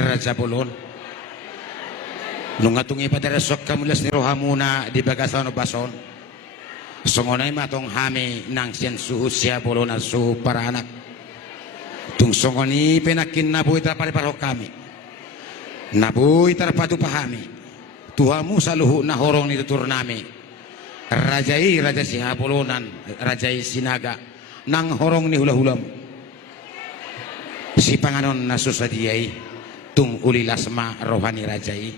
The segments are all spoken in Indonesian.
Raja Bolon. Nung atong ipadarasok kamulas ni Rohamuna di bagasan o bason. Songonay matong hami ng siyan suhu siya Bolon at suhu para anak. Tung songoni penakin nabuhi tarapariparho kami. Nabuhi tarapatu pahami. Tuhamu sa luhu na horong nitutur nami. Rajai Raja Sihapolonan, Rajai Sinaga, nang horong ni hula-hulam. Si panganon na susadiyay, tung ulilasma rohani Rajai.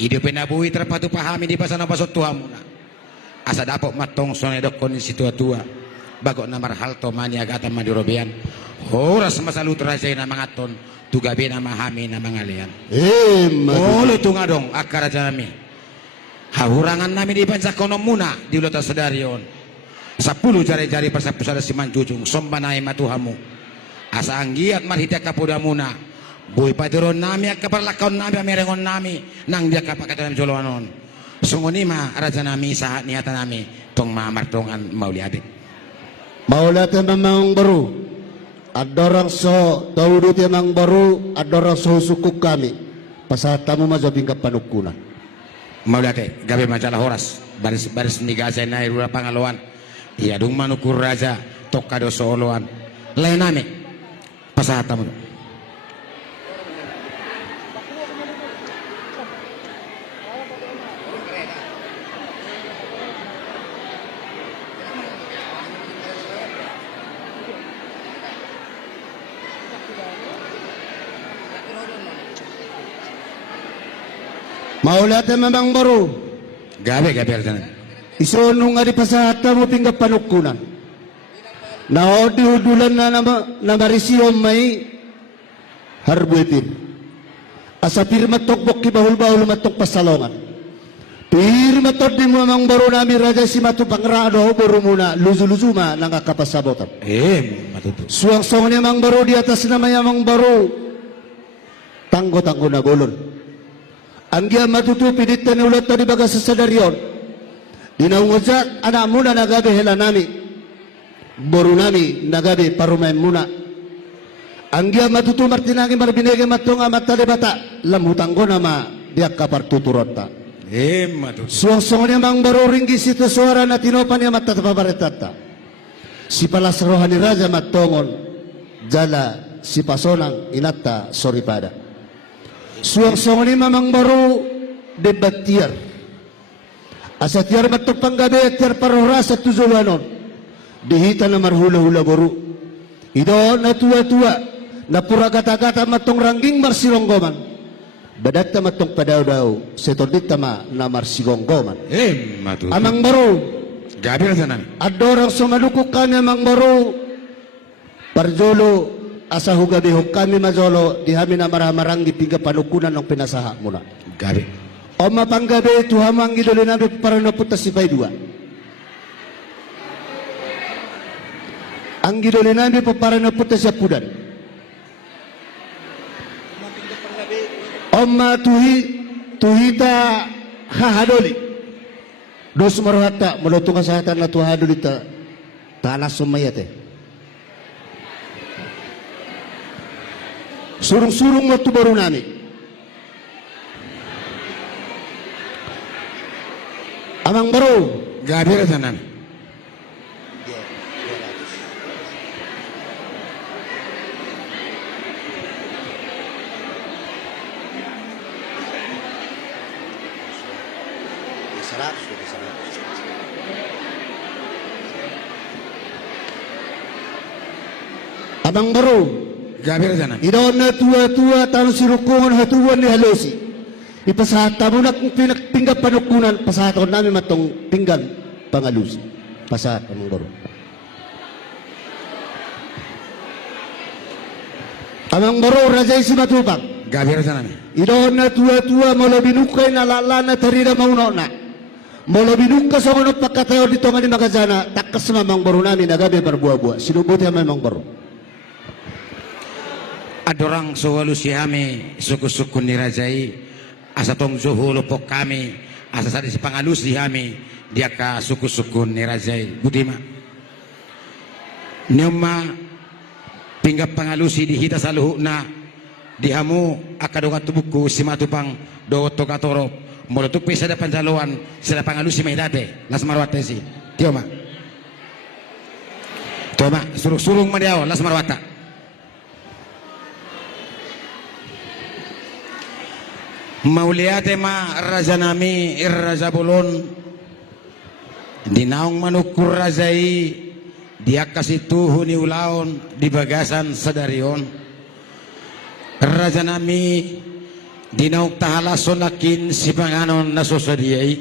Ido penabuhi terpatu pahami di pasana pasot tuhamu na. Asa dapok matong sonedok kon si tua-tua. Bagok na marhalto mani agata madirobian. Horas masalut Rajai na mga ton, tugabi na mahami na mga lian. Olo tungadong akar Raja nami. Hahurangan namin di pansakono muna di ulata sadarion. 10 jari-jari pasapusada si manjujung sombanay matuhamu. Asa anggiat marhita kapoda muna. Buhay padiron nami at kaparlakaon nami amirengon nami nang dia kapakatan joloanon. Sungunima Raja nami sahat niata nami tong mamartongan mauliadik. Maulatan memang baru. Adorang so taudut memang baru. Adorang so suku kami. Pasatamu mazabing kapanukunan. Maulate gabi majalah horas baris nigazay na irura pangalawan. Iya dung manukur raja tokado sooloan. Lain nami pasahatamu. Maulatan memang baru. Gabi arjana. Isono nga di pasahata mo pinggap panukunan. Naodi hudulan na marisiyom may harbuitin. Asa pirma tokbok kibahul-bahul matok pasalongan. Pirma tot di mo mang baru nami Raja si matu pangrado baru muna luzu-luzuma nangakapasabotan. Matutu. Suang-suang niya mang baru di atas namanya mang baru. Tanggo-tanggo na golon. Anggia matutu piditan ulat tadi bagas sasadarion. Dinaungozak anak muna nagabe hela nami. Boru nami nagabe parumay muna. Anggia matutu martinagi marbinege matunga mata debata. Lamutanggo nama dia kapar tuturota. Matutu. Suang-suangnya mang baru ringgi situ suara na tinopan ya mata tapabaretata. Si palas rohani raja matongon. Jala si pasonang inata soripada. Suang-suang ni mamang baru debatiar. Asa tiar matok panggabe tiar parora sa tuzulanon. Dihita na marhula-hula baru. Ido na tua-tua na pura gata-gata matong rangging marsironggoman. Badatta matong padaw-daw setodita ma na marsigonggoman. Matutu. Amang baru. Gabi arjana. Adorang sumalukok kami amang baru. Parjolo. Asa hugabi kami majolo di hami na maramaranggi piga panukunan ng pinasaha muna. Gabi. O mapanggabi tuhamang idolin namin para napunta si Paidua. Ang idolin namin para napunta si Apudan. O tuhita hahadoli. Dos maruhata mulutungan sa hatan na tuhadoli ta talas sumayate. Surung-surung waktu baru nami. Amang baru. Gabi arjana. Amang baru. Gabi arjana. Idaw na tua-tua tanong sirukungan hatuan ni halosi. Ipasahata mo na kung pinagpinggap panukunan, pasahata ko namin matong pinggan pangalusi. Pasahata mong baro. Amang baro, Rajay si matupang. Gabi arjana. Idaw na tua-tua mula binukay na lalana tarira mauno na. Mula binuka sa mga pagkatayo dito nga ni Magazana, takas mamang baro namin nagabi barbuwa-buwa. Sinubuti ang mamang baro. Adorang sowalu sihami suku-suku ni Rajai asa tong zuhulu pok kami asa sadi si pangalus dihami dia ka suku-suku ni Rajai budima Nyoma pinggap pangalusi dihita sa luhu na dihamu akadongan tubuhku si matupang doto katoro molotuk pesa da panjaluan sila pangalu si maidate las marwata si tioma surung madiaw las marwata mauliate ma raja nami raja bolon dinaung manukur rajai dia kasih tuhuni ulaon di bagasan sadarion raja nami dinaung tahalason lakin si panganon nasosadiai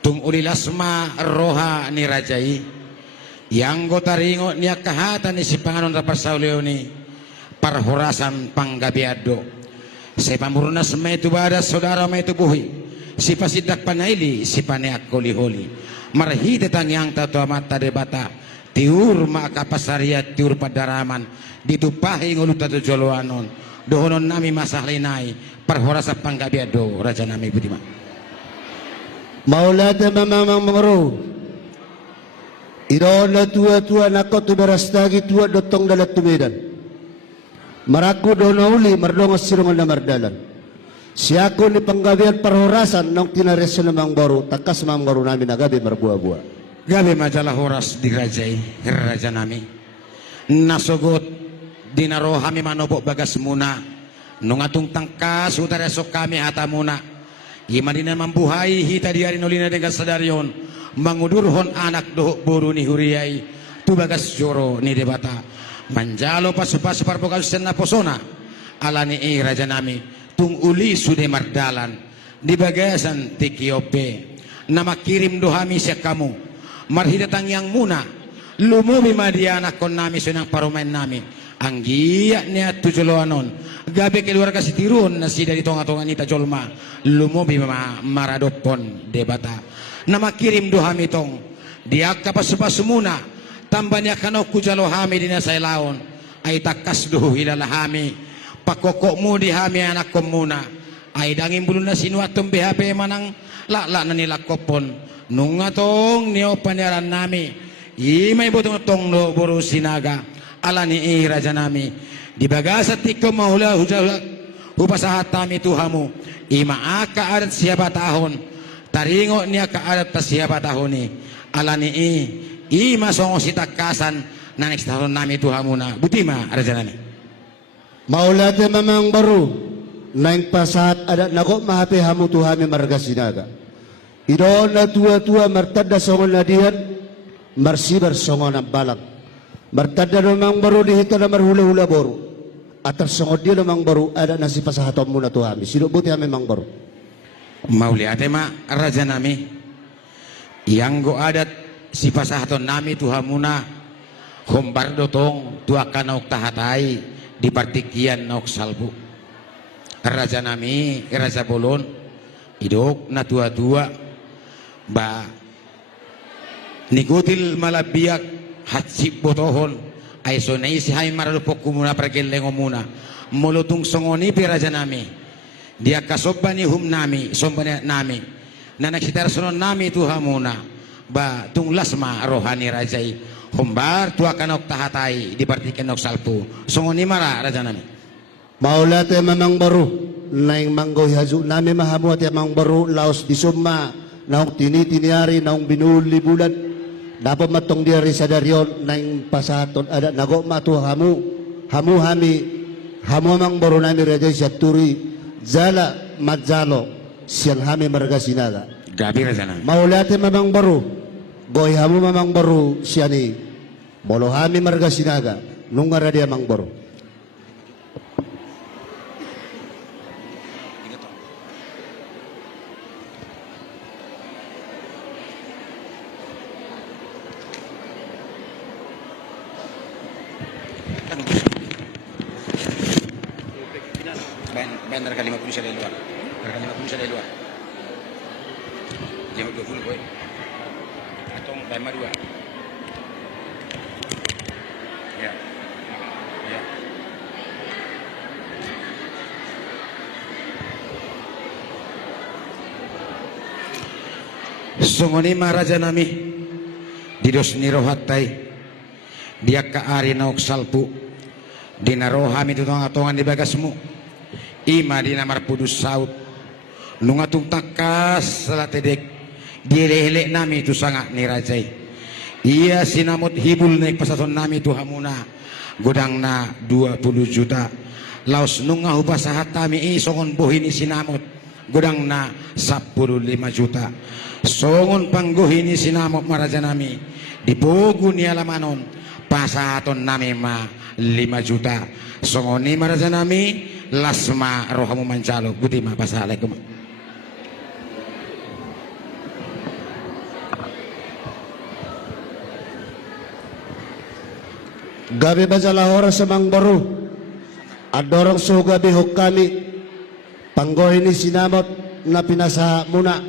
tung ulilasma roha ni rajai yang gotaringo niya kahatan ni si panganon rapasaulioni parhorasan panggabiado sa pamurunas may tubada saudara may tubuhi si pasidak panaili si paneak holi marhide tangyang tatua mata debata tiur makapasariat tiur padaraman ditupahi ngulut tatu joloanon dohonon nami masahlinai parhorasa panggabiado raja nami butima maulada mamamang mangro irola tua nakot tuberastagi tua dotong dalat tumedan maraku donauli mardongos sirungan na mardalan siako ni panggabian parhorasan nang tinaresyo namang baru takas mamang baru namin agabi marbuah-buah gabi majalah horas di rajai raja nami nasogot dinaro kami manobok bagas muna nung atung tangkas utara sok kami hata muna imadina mambuhay hita diarin ulina dengan sadarion mangudurhon anak dohok boru ni huriyai tu bagas joro ni debata manjalo pas parbokas sen naposona alani raja nami tung uli sude mardalan di bagasan tikiope nama kirim dohami siya kamu marhidatang yang muna lumubi madiana kon nami sunang parumain nami ang giya niya tujoloanon gabi keluar kasi tirun na si dari tonga-tonga nita jolma lumubi maradopon debata nama kirim dohami tong diak kapas muna tambanya kanok kujalo hami dina say laon ay takas duhu hilalahami pakokok mo di hami anak ko muna ay dangin bulun na sinuatong BHP manang lala na nila kopon nung atong niyo panyaran nami imay butong tong no buru sinaga ala ni raja nami di bagasat tiko mahula hujala hupasahat tami tuhamu ima aka adat siapa tahun taringo niya ka adat ta siapa tahun ni ala ni ima songo sitakasan na next tahun nami tuhamu na butima raja nami maulate mamang baru naing pasahat adat nako mahape hamu tuhami marga sinaga idon na tua martada songon nadian marsibar songon ang balak martada namang baru dihita na marhula-hula baru atas songon dia namang baru ada nasi pasahatom muna tuhami sino buti hami mang baru mauliate ma raja nami yang go adat si pasahaton nami tuhamuna hombar dotong tua kanauk tahatai di partikian nauk salbu raja nami raja bolon idok na tua-tua ba nigutil malabiak hatsip botohon ay sonay si hay maralupok kumuna pergeleng muna mulutung songoni pi raja nami dia kasoba ni hum nami somba nami na naksitar sonon nami tuhamuna ba tung lasma rohani rajai humbar tua kanok tahatai di partikian nok salpu songoni mara raja nami maulate mamang baru naing manggo hazu nami mahamu at mamang baru laos di summa naong tinitiniari naong binuli bulan dapat matong diari sa daryon naing pasaton ada nago matu hamu hami hamu mamang baru nami raja siya turi zala madzalo siyang hami marga sinaga gabi raja nami maulate mamang baru goy hamu mamang baru siya ni bolo hami marga sinaga nunga radia mang baru Ben harga 50 saya dari luar. Harga 50 saya dari luar. Jam 20 boy. Atong tema 2. Ya. Ya. Sungoni maharaja nami didos nirohatai dia ka ari naok salpu dinarohami tutong-atongan di bagasmu ima dinamar pudus saut nungatung takas salatedek dilelek nami tu sangat nirajai iya sinamut hibul naik pasason nami tu hamuna godang na 20 juta laos nungah upasahat tami songon bohini sinamut godang na 15 juta songon panggohini sinamut maraja nami dipogu ni alamanon pasahaton nami ma 5 juta songoni maraja nami lasma rohamu mancalo gutima pasalakum gabi bajalah oras semang baru adorong so gabi hukami panggoy ni sinamot na pinasa muna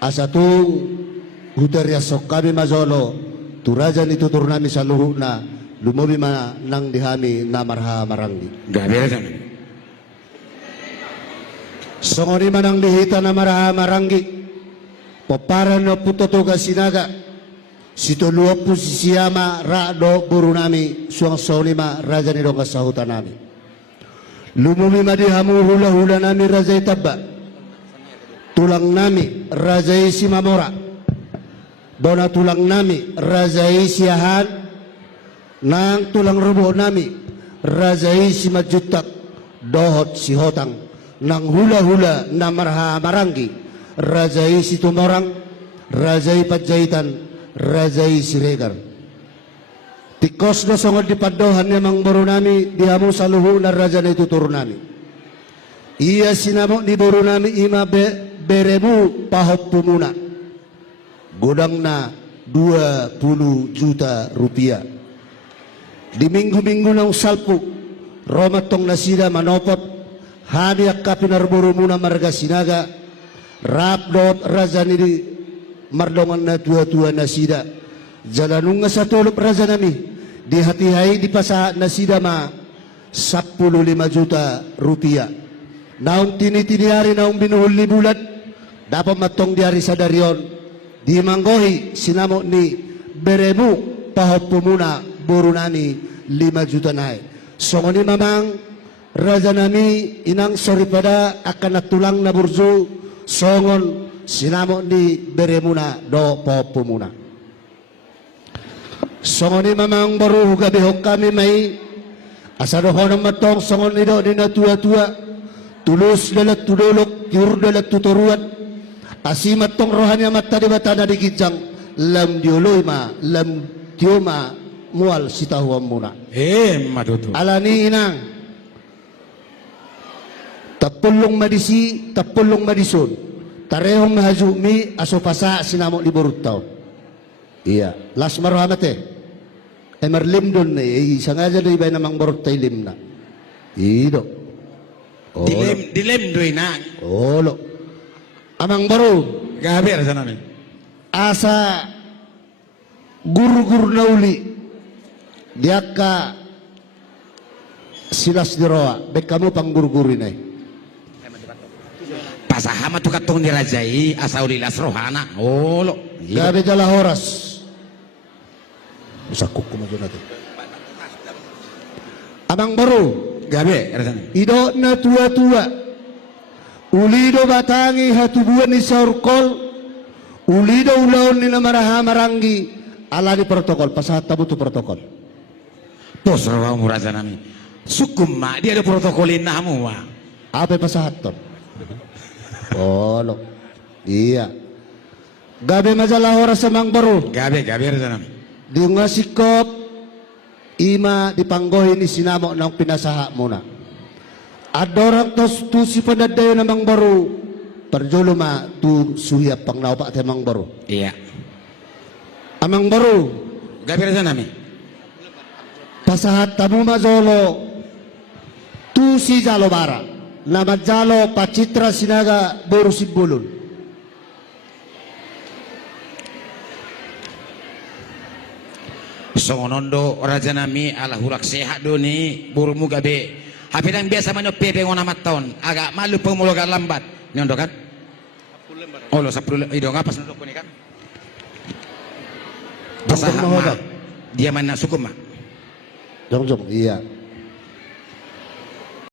asatung huterya sok kami mazolo turaja ni tutur nami sa luhu na lumobi ma nang dihami na marha maranggi gabi raja nami songoni manang dihita na marha maranggi paparan no putotoga sinaga sito luopu siyama rado burunami suang sonima raja ni donga sahuta nami lumumi madi hamu hula hula nami raja itabba tulang nami raja isi mamora dona tulang nami raja isi ahan nang tulang rubo nami raja isi majutak dohot si hotang nang hula hula namarha maranggi raja isi tumorang raja ipajaitan Rajai Siregar tikos na songod di padohan niya mang borunami dihamu sa luhu na raja na ituturo nami iya sinamo ni borunami ima beremu pahop pumuna godang na 20 juta rupiah di minggu-minggu na usalpu romatong nasida manopot haniak kapinar muna marga sinaga rapdot raja ni mardongan na tua-tua nasida jalanung nga sa tulop raja nami di hati-hai di pasa nasida ma 15 juta rupiah naong tinitiniari naong binuhul ni bulat dapat matong diari sa darion di manggohi sinamo ni beremu pahop pumuna buru nami 5 juta nae songo ni mamang raja nami inang sorry pada akan natulang na burju songon sinamo ni beremuna do popumuna songon ni mamang baru gabi kami may asado honong matong songon ni do na tua-tua tulus dalat tudolok tiur dalat tuturuan asimat tong rohanya mata di bata na digijang lam dioloy ma lam tioma mual sitahuam muna matutu alani inang tapulong madisi tapulong madisun tarehong mahajumi aso pasa sinamo di burutaw iya las marhamate emerlim don isang aja do ibay namang burutay lim na ido dilem doy na olo amang baru gabi raja nami asa guru-guru na uli diaka silas di roa bek kamu pang guru-guru ini pasahama tu katong dirajai asaulilas rohana olo gabi jala horas usakuk kumajo natin amang baru gabi raja nami ido na tua-tua ulido batangi hatubuan ni saurkol ulido ulaon ni namaraha maranggi ala di protokol pasahat tabu tu protokol pos rawamu raja nami sukum ma dia ada protokolin namu wa apa pasahat ton olo iya gabi majalah horas samang baru gabi raja nami di ngasikop ima dipanggohin ni sinamo ng pinasaha muna adorang tos tu si pandadayo namang baru perjolo ma tu suya pang naupa temang baru iya amang baru gabi raja nami pasahat tamu mazolo tu si jalo bara nama jalo pacitra sinaga baru sibulun songonondo raja nami ala hurak sehat doni burumu gabe hapidang biasa manyo pepe ngona maton agak malu pemulugan lambat nyondo kan oh lo 10 ido ngapas nondok ko ni kan pasahama dia mana sukum ma jong iya